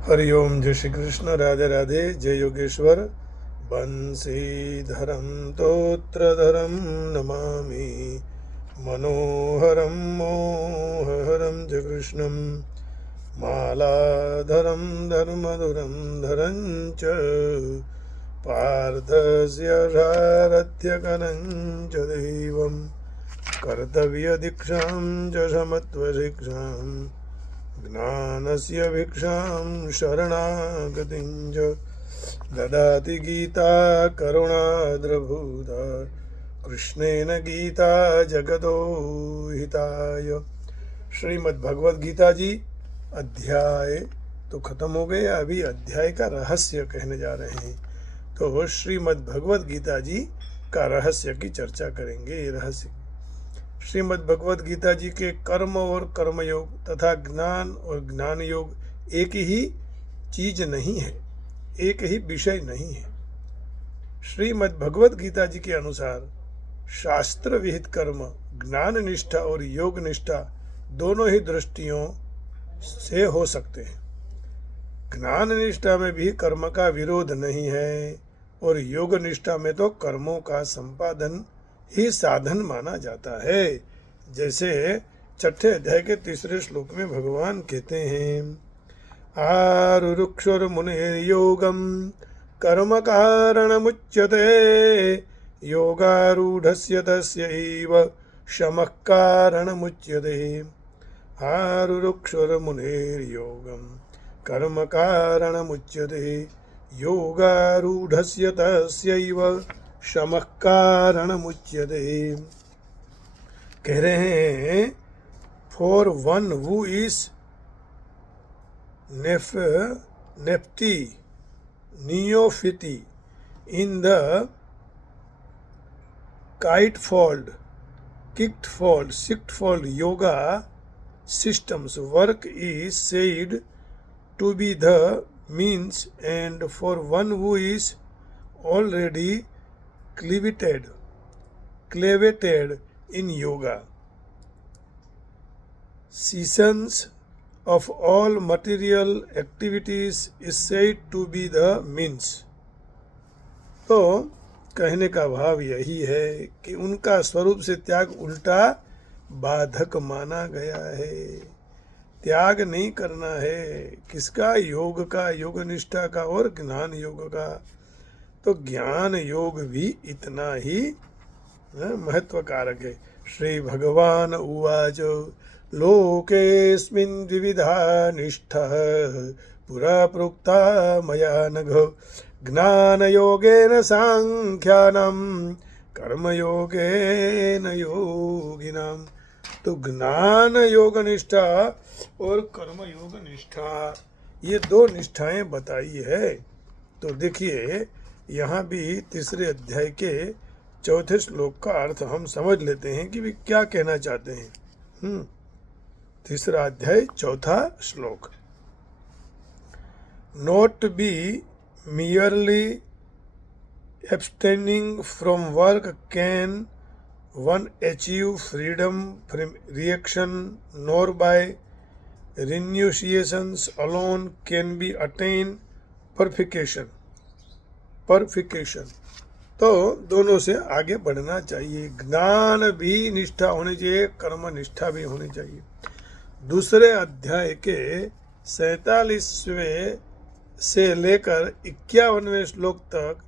हरिओम। जय श्री कृष्ण। राधे राधे। जय योगेश्वर। बंशीधरम तोत्रधरम नमामि मनोहरम मोहहरम च कृष्णम मालाधरम धर्मधुरम धरं च पार्थस्य सारथ्यकरं च दैवं कर्तव्यदीक्षां च समत्वशिक्षां ज्ञानस्य भिक्षां शरणागतिं च ददाति गीता करुणाद्रभूता कृष्णेन गीता जगतो हिताय। श्रीमद् भगवद गीता जी अध्याय तो खत्म हो गए, अभी अध्याय का रहस्य कहने जा रहे हैं। तो श्रीमद् भगवद गीता जी का रहस्य की चर्चा करेंगे। ये रहस्य श्रीमद् भगवद गीता जी के कर्म और कर्मयोग तथा ज्ञान और ज्ञान योग एक ही चीज नहीं है, एक ही विषय नहीं है। श्रीमद् भगवद गीता जी के अनुसार शास्त्र विहित कर्म ज्ञान निष्ठा और योग निष्ठा दोनों ही दृष्टियों से हो सकते हैं। ज्ञान निष्ठा में भी कर्म का विरोध नहीं है और योग निष्ठा में तो कर्मों का संपादन ही साधन माना जाता है। जैसे छठे अध्याय के तीसरे श्लोक में भगवान कहते हैं, आरुरुक्षुर मुनिर्योगम कर्म कारणमुच्यते योगारूढ़स्य तस्यैव शमः कारणमुच्यते। आरुरुक्षुर मुनिर्योगम कर्म कारणमुच्यते योगारूढ़स्य तस्यैव शमः कारणमुच्यते। कह रहे हैं, for one who is Nifty neophyte in the kitefold, kickfold, sixfold yoga systems, work is said to be the means, and for one who is already cleavated in yoga, seasons of all material activities is said to be the means। तो कहने का भाव यही है कि उनका स्वरूप से त्याग उल्टा बाधक माना गया है। त्याग नहीं करना है किसका? योग का, योग निष्ठा का और ज्ञान योग का। तो ज्ञान योग भी इतना ही महत्वकारक है। श्री भगवान उवाच लोकेऽस्मिन् द्विविधा निष्ठा पुरा प्रोक्ता मया नघ ज्ञानयोगेन सांख्यानां कर्मयोगेन योगिनां। तो ज्ञान योग निष्ठा और कर्म योग निष्ठा, ये दो निष्ठाएं बताई है। तो देखिए, यहाँ भी तीसरे अध्याय के चौथे श्लोक का अर्थ हम समझ लेते हैं कि वे क्या कहना चाहते हैं। तीसरा अध्याय चौथा श्लोक। Not be merely abstaining from work can one achieve freedom from reaction, nor by renunciations alone can be attained purification। तो दोनों से आगे बढ़ना चाहिए। ज्ञान भी निष्ठा होनी चाहिए, कर्म निष्ठा भी होनी चाहिए। दूसरे अध्याय के 47वें से लेकर 51वें श्लोक तक,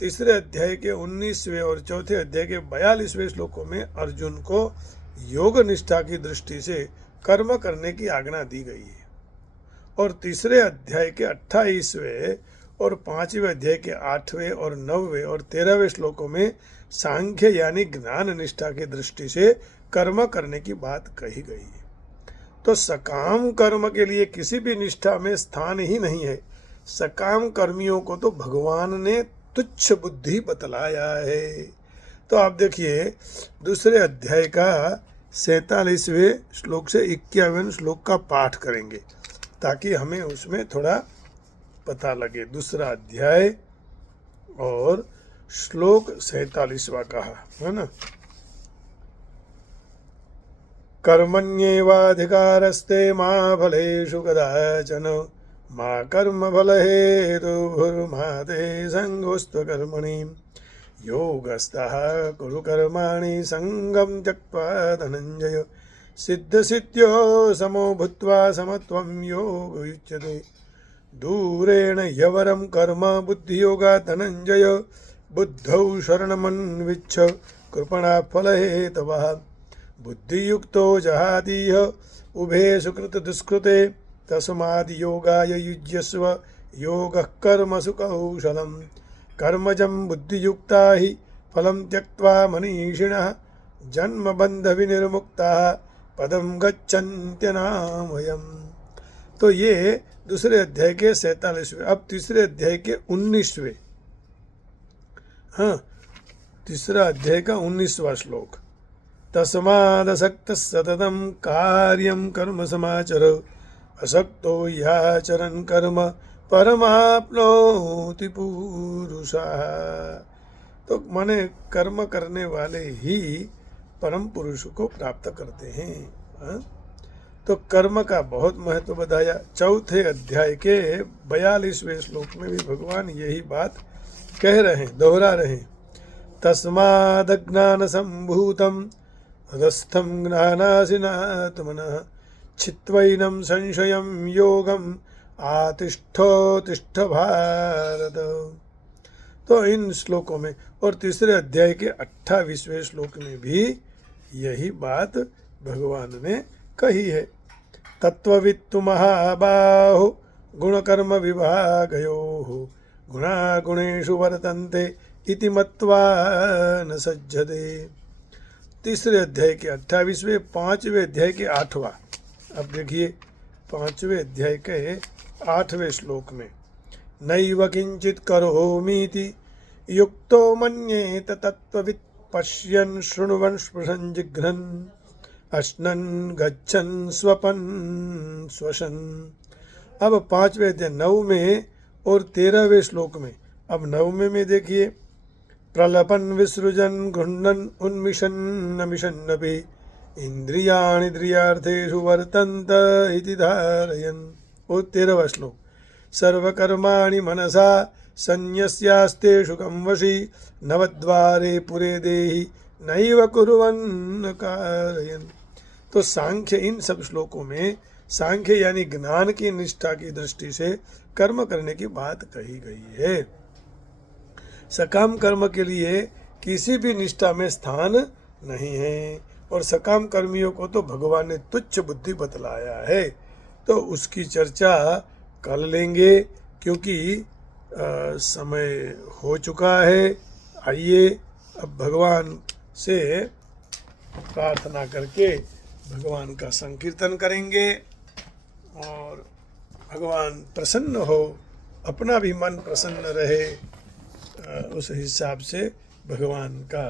तीसरे अध्याय के 19वें और चौथे अध्याय के 42वें श्लोकों में अर्जुन को योग निष्ठा की दृष्टि से कर्म करने की आज्ञा दी गई है, और तीसरे अध्याय के 28वें और 5वें अध्याय के 8वें और 9वें और 13वें श्लोकों में सांख्य यानी ज्ञान निष्ठा की दृष्टि से कर्म करने की बात कही गई है। तो सकाम कर्म के लिए किसी भी निष्ठा में स्थान ही नहीं है। सकाम कर्मियों को तो भगवान ने तुच्छ बुद्धि बतलाया है। तो आप देखिए, दूसरे अध्याय का 47वें श्लोक से 51वें श्लोक का पाठ करेंगे ताकि हमें उसमें थोड़ा पता लगे। दूसरा अध्याय और श्लोक 47वां कहा है ना। कर्मण्येवाधिकारस्ते मा फलेषु कदाचन मा कर्मफलहेतुर्मा ते सङ्गोऽस्त्वकर्मणि योगस्थः कुरु कर्माणि सङ्गं त्यक्त्वा धनञ्जय सिद्धसिद्ध्यो समो भूत्वा समत्वं योगयुज्यते दूरेण ह्यवरं कर्म बुद्धियोगात् धनञ्जय बुद्धौ शरणमन्विच्छ कृपणा फलहेतवः बुद्धियुक्तो जहातीह उभे सुकृत दुष्कृते तस्माद्योगाय युज्यस्व योगः कर्मसु कौशलम् कर्मजं बुद्धियुक्ता हि फलं त्यक्त्वा मनीषिणः जन्मबन्धविनिर्मुक्ताः पदं गच्छन्त्यनामयम्। तो ये दूसरे अध्याय के 47वें, अब तीसरे अध्याय के 19वें, हाँ, तीसरा अध्याय का 19वां श्लोक। तस्मादसक्तः सततं कार्यं कर्म समाचर असक्तो ह्याचरन् कर्म परमाप्नोति पुरुषः। तो माने कर्म करने वाले ही परम पुरुष को प्राप्त करते हैं। हाँ? तो कर्म का बहुत महत्व बताया। चौथे अध्याय के 42वें श्लोक में भी भगवान यही बात कह रहे हैं, दोहरा रहे हैं। तस्मादज्ञान संभूतं हृदस्थं ज्ञानासिनात्मनः छित्त्वैनं संशयं योगम् आतिष्ठोतिष्ठ भारत। तो इन श्लोकों में और तीसरे अध्याय के 28वें श्लोक में भी यही बात भगवान ने कही है। तत्त्ववित्तु महाबाहो गुणकर्म विभागयोः गुणागुणेषु वर्तन्ते इति मत्वा न सज्जते। तीसरे अध्याय के 28वें, 5वें अध्याय के 8वां। अब देखिए 5वें अध्याय के 8वें श्लोक में, नैव किंचित करोमीति युक्तो मन्येत तत्त्ववित् पश्यन् शृण्वन् स्पृशन् जिघ्रन् अश्नन् गच्छन् स्वपन् श्वसन्। अब 5वें अध्याय 9वें और 13वें श्लोक में, अब 9वें में देखिए, प्रलपन् विसृजन् गृह्णन् उन्मिषन् नमिषन्नपि इंद्रियाणि इंद्रियार्थेषु वर्तन्त इति धारयन्। और 13वां श्लोक, सर्वकर्माणि मनसा संन्यस्यास्तेषु कं वशी नवद्वारे पुरे देहि नैव कुर्वन् कारयन्। तो सांख्य, इन सब श्लोकों में सांख्य यानी ज्ञान की निष्ठा की दृष्टि से कर्म करने की बात कही गई है। सकाम कर्म के लिए किसी भी निष्ठा में स्थान नहीं है और सकाम कर्मियों को तो भगवान ने तुच्छ बुद्धि बतलाया है। तो उसकी चर्चा कल लेंगे क्योंकि समय हो चुका है। आइए अब भगवान से प्रार्थना करके भगवान का संकीर्तन करेंगे और भगवान प्रसन्न हो, अपना भी मन प्रसन्न रहे, उस हिसाब से भगवान का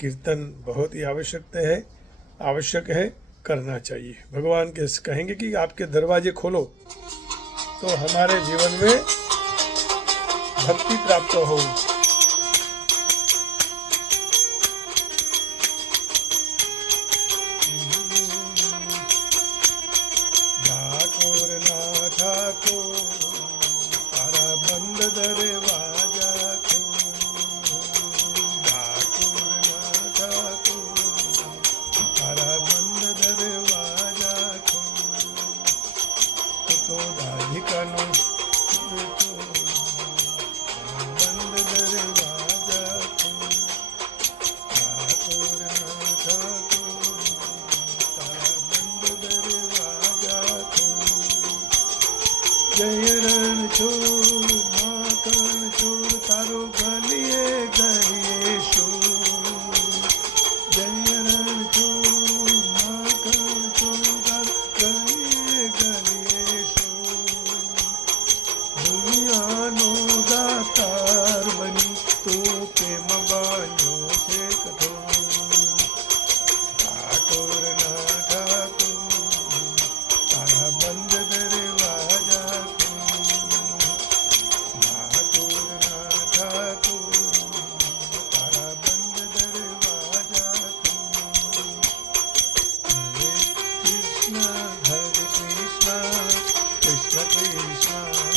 कीर्तन बहुत ही आवश्यक है, करना चाहिए। भगवान के कहेंगे कि आपके दरवाजे खोलो तो हमारे जीवन में भक्ति प्राप्त हो। ठाकुर ना ठाकुर तारा बंद दरवाजा ठाकुर ना ठाकुर तारा बंद दरवाजा तो राधिकानो बंद दरवाजा ठाकुर ना ठाकुर तारा बंद दरवाजा। जय रण छोड़ माँ कर्ण छोड़ तारो गलिए गलिए शोर। जय रण छोड़ माँ कर्ण छोड़ तारो गलिए गलिए शोर। दुनिया नो दातार बनी तो प्रेम बान्यो छे कठोर। ठाकुर ना ठाकुर तारा बंद दरवाजा ठाकुर ना ठाकुर तारा बंद दरवाजा। हरे कृष्णा कृष्ण कृष्ण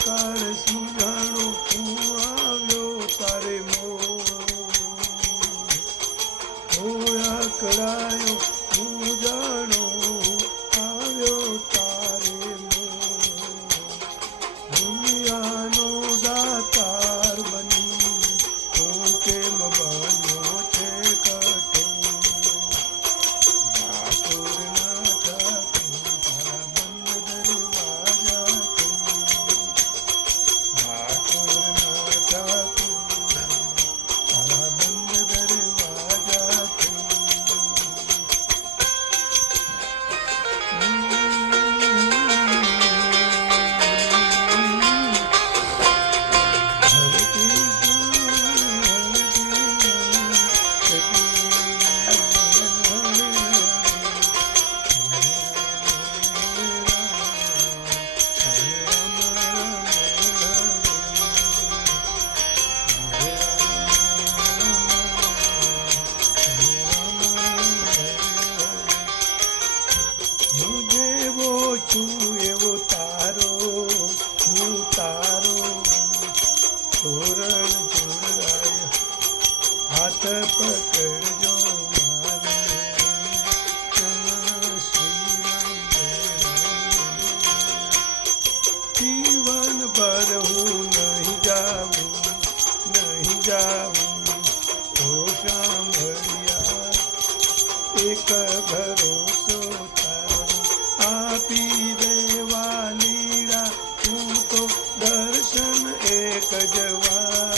કાળ સુજાણો હું આવ્યો તારે હોયા કળાયો હું જાણો આવ્યો તારે દુનિયાનો દાતાર બની તું કેમ બન્યો છે કઠો છું એવો તારો હું તારો તોરણ જોડાય હાથ પકડજો મારે જીવન પર હું નહીં જાઉં ઓ સાંભળ્યા એક ભરોસો આપી દેવા લીડા તું તો દર્શન એક જવા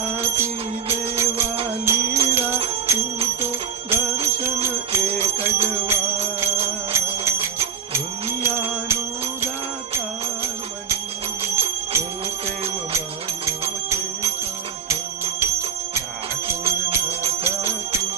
આપી દેવા લીડા તું તો દર્શન એક જવા દુનિયાનો દાતાર બની તું કેમ બન્યો છે ઠાકોર ના તારા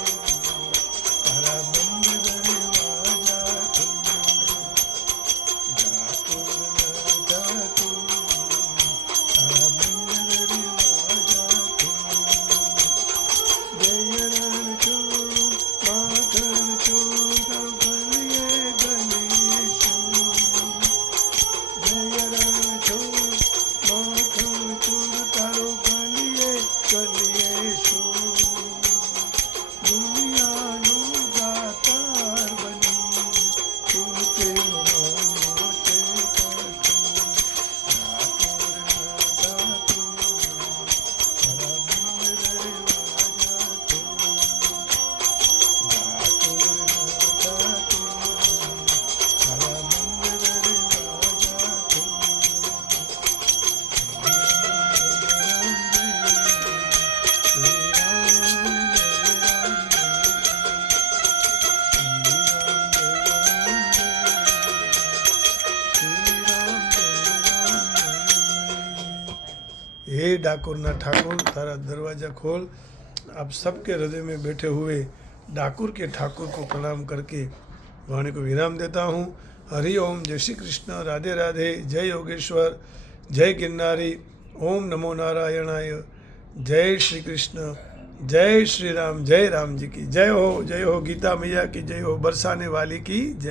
हे डाकुरना ठाकुर तारा दरवाजा खोल। आप सबके हृदय में बैठे हुए डाकुर के ठाकुर को प्रणाम करके वाणी को विराम देता हूँ। हरि ओम, जय श्री कृष्ण, राधे राधे, जय योगेश्वर, जय गिरनारी, ओम नमो नारायणाय, जय श्री कृष्ण, जय श्री राम, जय राम जी की जय हो, गीता मैया की जय हो, बरसाने वाली की जय।